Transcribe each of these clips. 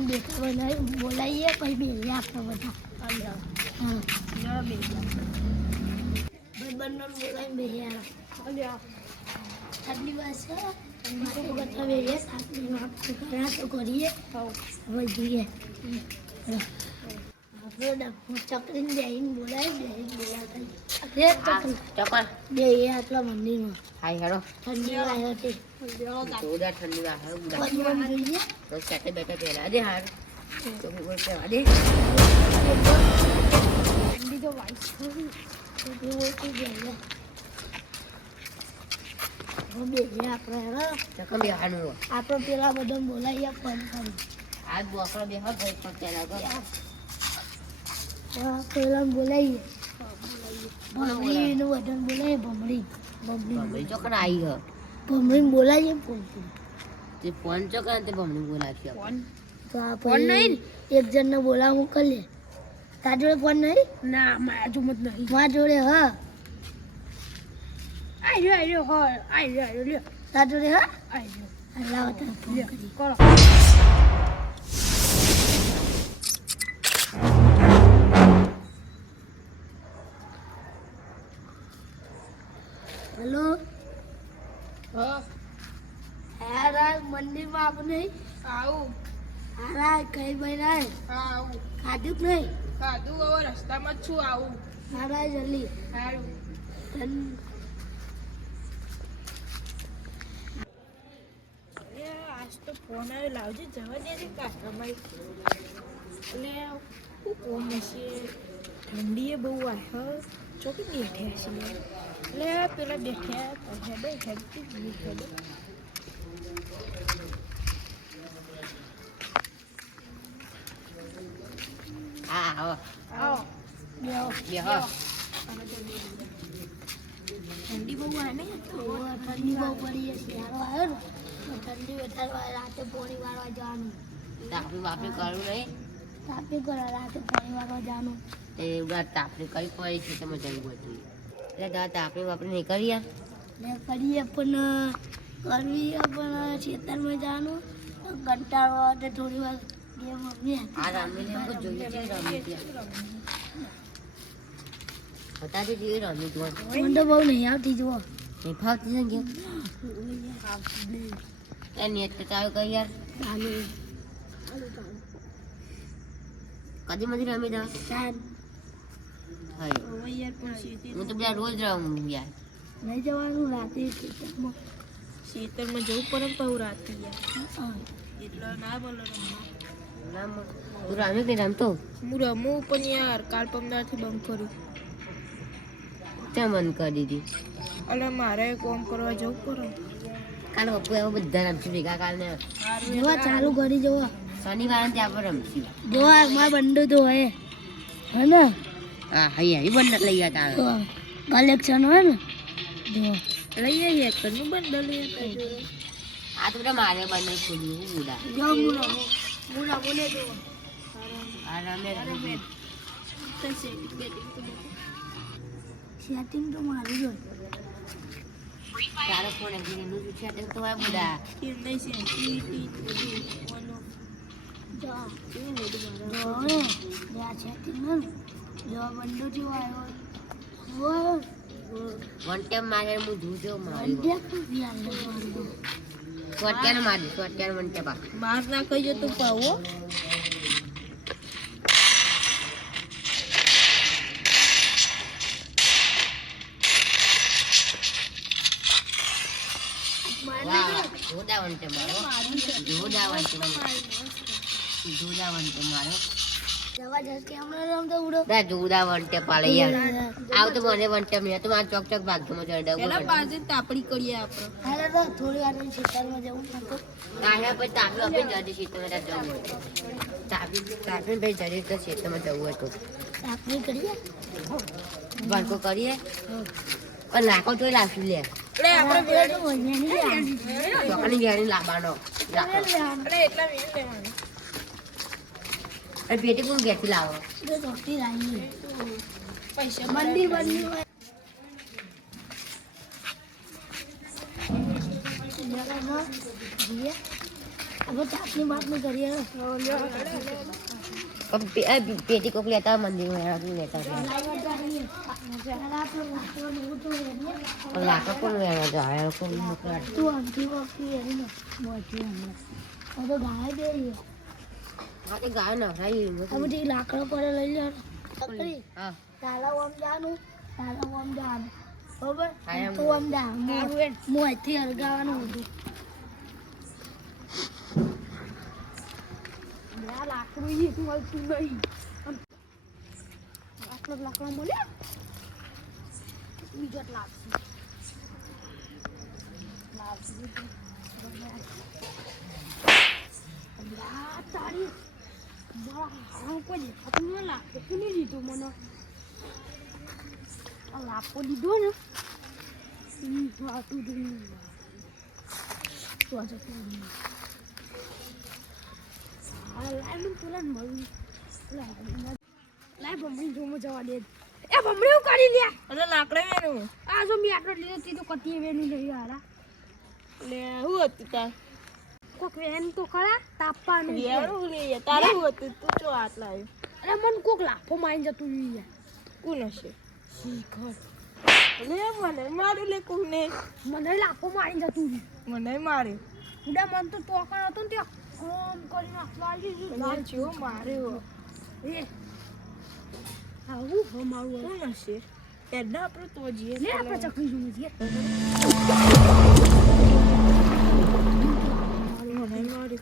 ભગવાન બેઠા બનાવી બોલાવીએ પછી બેસીએ આપણે બધા. હા ભાઈબંધો બોલાવીને બેસીએ. આટલી વાત છે બધા બેસીએ સાતની વાત તો કરીએ હવે જઈએ. ચકરીને બેહીને બોલાવી બોલાવતા બે આટલા મંદિરમાં ઠંડી આવ્યો છે. ઠંડી તો આપણે પેલા બધા બોલાવીએ ફોન કરી પેલા બોલાવીએ ભમરીનું વજન બોલાવીએ. ભમરી બોલાવીએ ફોન ચોકન તે ભમણી બોલાવી તો આપણે એક જણને બોલાવા મોકલીએ. તાર જોડે ફોન નહીં? ના મારા જોડે નહીં. મારા જોડે હા. આઈ લ્યો તાર જોડે હા? આઈ લાવો તાર ફોન કરી કરો. હેલો હા હારા મંદિરમાં આપણે આવું. હારા કઈ ભાઈ હા આવું. ખાધું કે નહીં? ખાધું હવે રસ્તામાં જ છું. આવું. હારા જલ્દી સારું. આજ તો ફોન આવ્યો લાવજે જવા દે કાકાભાઈ. એટલે શું કોમ હશે? ઠંડીએ બહુ આવે ચોકી બેઠ્યા છે એટલે પેલા બેઠ્યા હેડે હેડતી હેડે. આવો ઠંડી બહુ આવે ને ઠંડી બહુ પડી શિયાળો આવ્યો ને ઠંડી વધારે રાતે પોણી વાળવા જવાનું. તાપણી બાપણી કરવું નહીં. તાપી કરો રાતે પોણી વાળવા જવાનું. એ તાપણી કરી કોઈ છે તમે જવું હતું એટલે તાપણી બાપણી નહીં કરીએ ને કરીએ પણ કરવી પણ ખેતરમાં જવાનું કંટાળો આવે થોડી વાર ગેમ રમીએ. આ રમી જોઈએ છે રમી ત્યાં બતાવી જોઈએ રમી જોવા મને તો બહુ નહીં આવતી જુઓ. નહીં ફાવતી છે ગેમ એ નેટ તો ચાલુ કરી યાર કદી મધી રમી દઉં હું તો બધા રોજ રહું યાર. નહીં જવાનું રાતે ખેતરમાં. ખેતરમાં જવું પડે ને તો રાતે યાર એટલે ના બોલો રમવા. તું રમી કે રમતો હું રમું પણ યાર કાલ પમદારથી બંધ કર્યું. ત્યાં બંધ કરી દીધી એટલે મારે કોમ કરવા જવું પડે. કાલે પપ્પુ એવા બધા રમશું ભેગા કાલને જોવા ચાલુ કરી જોવા શનિવારે ત્યાં પર રમશું. જોવા મારા બંડો તો હોય હે ને હા હૈયા બંધ લઈ ગયા તારે કલેક્શન હોય ને જો લઈ આવીએ ઘરનું બંધ લઈએ. આ તો બધા મારે બંને ખોલ્યું બુડા જો મુના બોલે જો આ રમે સેટિંગ તો મારું જ હોય. તારો ફોન નું છે તે તો આ બુડા જો સેટિંગ ને જો બંડો જેવો આવ્યો વન ટાઈમ મારે હું જોજો મારી સ્વટ્યાને મારી સ્વટ્યાને વન ટાઈમ માર ના કહી તો પાવો. જોડા વન ટાઈમ મારો જોડા વન ટાઈમ મારો જબરજસ્ત કેમ રમતો ઉડો દા જોડા વન ટાઈમ પાલે યાર આવ તો મને વન ટાઈમ મેં તો માર ચોક ચોક ભાગમાં જડા પેલા બાજુ તાપડી કરીએ આપણે. હાલે તો થોડી વાર ખેતરમાં જવું પડતું. આયા પછી તાપી આપીને જડી ખેતરમાં જવું તાપી તાપીને ભાઈ જડી તો ખેતરમાં જવું હતું તાપણી કરીએ બાળકો કરીએ પણ લાખો તોય લાવશું લે એટલે આપણે ચોકની વેણી લાવવાનો એટલે એટલા વેણ લેવાનું. પેટી પણ ઘેરથી લાવો તો ચોકથી લાવીએ પૈસા મંડી બંડી હોય જઈએ હવે ચાપની બાપની કરીએ પેટી કોક લેતા મંદિરમાં લેતા લાકડો કોણ લેવા જાય કોણ મોકલા તું આમથી વખતી એની ને મોટી હમણાં હવે ગાય દે હા તે ગાય નવરાઈ આ બધી લાકડો પર લઈ લે હા તારા ઓમ જાનું બરોબર હા, એમ. તું ઓમ જા મોંથી હરગાવાનું હતું લાકડું એક મળતું નહીં લાકડા મળ્યા બીજો લાવશે તારી કોઈ દેખાતું ન લાગતો કોને લીધો મને આ લાપો લીધો ને આટલું પેલા મળ્યું લાય ભમરી જોમો જવા દે એ ભમરી હું કાઢી લે એટલે લાકડે વેનું આ જો મેં આટલો લીધો તી તો કતી વેનું નહીં હારા એટલે શું હતું તાર કોક વેન તો ખરા તાપવાનું છે. વેરું નહીં તારે શું હતું તું ચો હાથ લાવ્યો અરે મન કોક લાફો મારી જતું રહ્યું કોણ હશે શીખર લે મને મારું લે કોને મને લાફો મારી જતું રહ્યું મને માર્યું ઉડા મન તો ટોકણ હતો ને ત્યાં આમ કરીને વાળી મને ચો માર્યો એ આવું હમારું કોણ હશે એડા આપણે તો જઈએ લે આપણે ચકરી જોઈ જઈએ મને માર્યું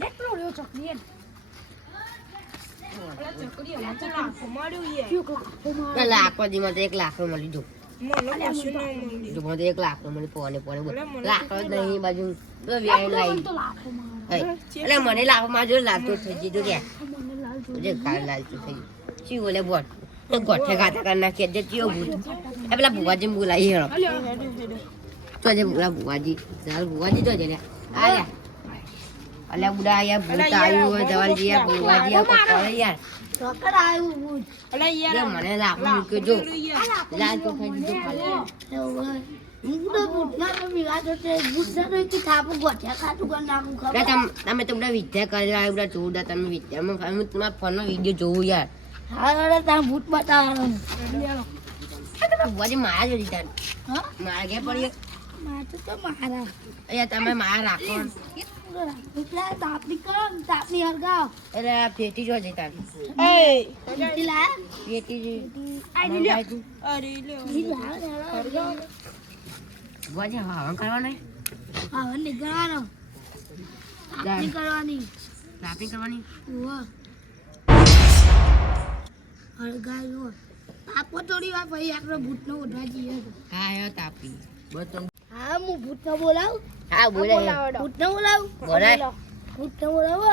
એટલો રહ્યો ચકરી એમ ચકરી અમે તો લાખો માર્યું યાર કયો લાફો મારી લાખો દીમાં તો 1 લાખ મળી જો મને કશું ના મળ્યું જો મને 1 લાખ મળી પોને અરે મને લાખો નહીં બાજુ તો વેણ મને લાવી તો લાફો મારી એટલે મને લાખો માં જો લાગતો થઈ જીધું કે મને લાલ જો જે કાલ લાલતું થઈ ચી બોલે બોટ તો ગોઠે ગાતા કર નાખે જે ચીઓ ભૂત એ પેલા ભુવાજી બોલાઈ હેરો તો જે બોલા ભુવાજી ચાલ ભુવાજી તો જે લે આ લે અલ્યા બુડા યાર ભૂત આવ્યું હોય જવાનજી યાર ભુવાજી આ પકડે યાર ચોકર આવ્યું ભૂત અલે જે યાર મને લાખો મૂક્યો જો લાલ તો થઈ દીધું ખાલી તમે તમને વિદ્યા કરેલા બધા જોરદાર તમે વિદ્યામાં હું તમારા ફોનમાં વિડીયો જોઉં યાર ભુવાજી મારા જોડી તાર મારા ઘેર પડી અહીંયા તમે મારા રાખો એટલે આ પેટી જો જઈ તાર એ પેટી અરે લે ભુવાજી હવા કરવાનો કરવાની રાપિંગ કરવાની હળગાવ્યો આપો થોડી વાર પછી આપણે ભૂતનો ઉઠવા જઈએ હા હા તાપી બતો હા હું ભૂતનો બોલાવું હા બોલે ભૂતનો બોલાવું બોલાય ભૂતનો બોલાવો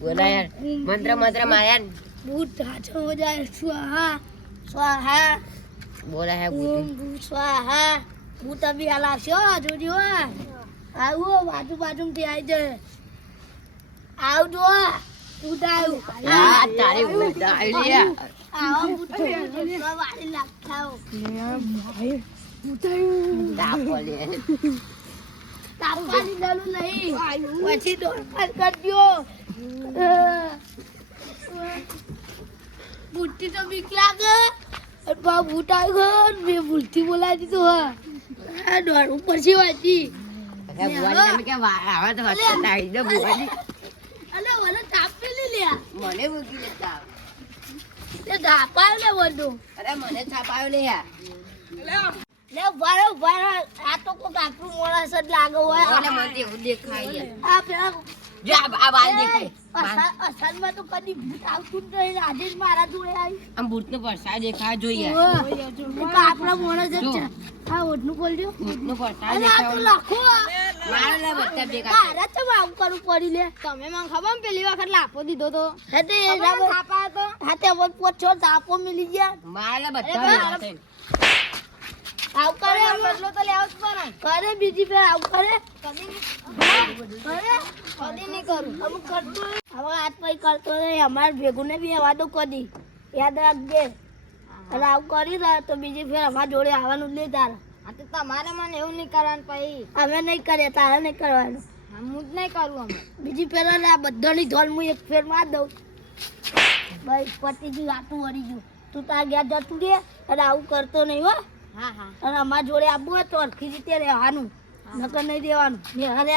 બોલાય યાર મંત્ર મંત્ર માર્યા ભૂત હાથો હો જાય સ્વાહા સ્વાહા બોલાય હે ઓમ ભૂત સ્વાહા ભૂત અભી હાલ આવશે હો જોજો આવો બાજુ બાજુમાંથી આવી જાય આવજો ભૂત આવ્યું હા તારી બોલતા આવી લે આવો ભૂત વાળી લાગતા તાપો લે તાપવાની જરૂર નહીં પછી દોડપાસ કરજો ભૂતથી તો બીક લાગે ભૂત આવ્યો મેં ભૂલથી બોલાવી દીધું હા દોડવું પડશે વાંચી હે બુવાજી તમે કે આવા તો વાત આવી દે બુવાજી અલે મને તાપ પેલી લે મને મૂકી દેતા તે ધાપા લે બધું અરે મને છાપાયો લે યાર લે વારો આ તો કોક આપણું મોણસ જ લાગે હોય ઓલે મને એવું દેખાય યાર આ પેલા જો આ બાલ દેખાય અસલમાં તો કદી ભૂત આવતું જ નહીં આજે જ મારા જોડે આવી આમ ભૂતનો પરસા દેખાય જોઈએ આપણા મોણસ જ છે હા ઓઢનું બોલજો ભૂતનો પરસા અરે આ તો દેખાય લખો મારે લે બધા ભેગા તારા તો આવું કરવું પડી લે તમે મને ખબર પેલી વખત લાપો દીધો તો હતે થાપા તો હાતે હવે પોછો તાપો મિલી ગયા મારે લે બધા ભેગા થઈને આવ કરે બદલો તો લેવો જ પડે કરે બીજી ફેર આવ કરે કરે કદી નહીં કરું અમુક કરતો હવે આજ પછી કરતો નહીં અમારે ભેગું ને બી હવા દો કદી યાદ રાખજે અને આવું કરી દે તો બીજી ફેર અમારા જોડે આવવાનું જ નહીં તારે આ તો તમારે મને એવું નહીં કરવાનું પછી અમે નહીં કરીએ તારે નહીં કરવાનું હું જ નહીં કરું અમે બીજી પેલા આ બધાની ધોલ હું એક ફેર માર દઉં ભાઈ પતી ગયું આટલું વળી ગયું તું તાર ગયા જતું રે અને આવું કરતો નહીં હો હા હા અને અમારા જોડે આવવું હોય તો અરખી રીતે રહેવાનું નકર નહીં દેવાનું ને અરે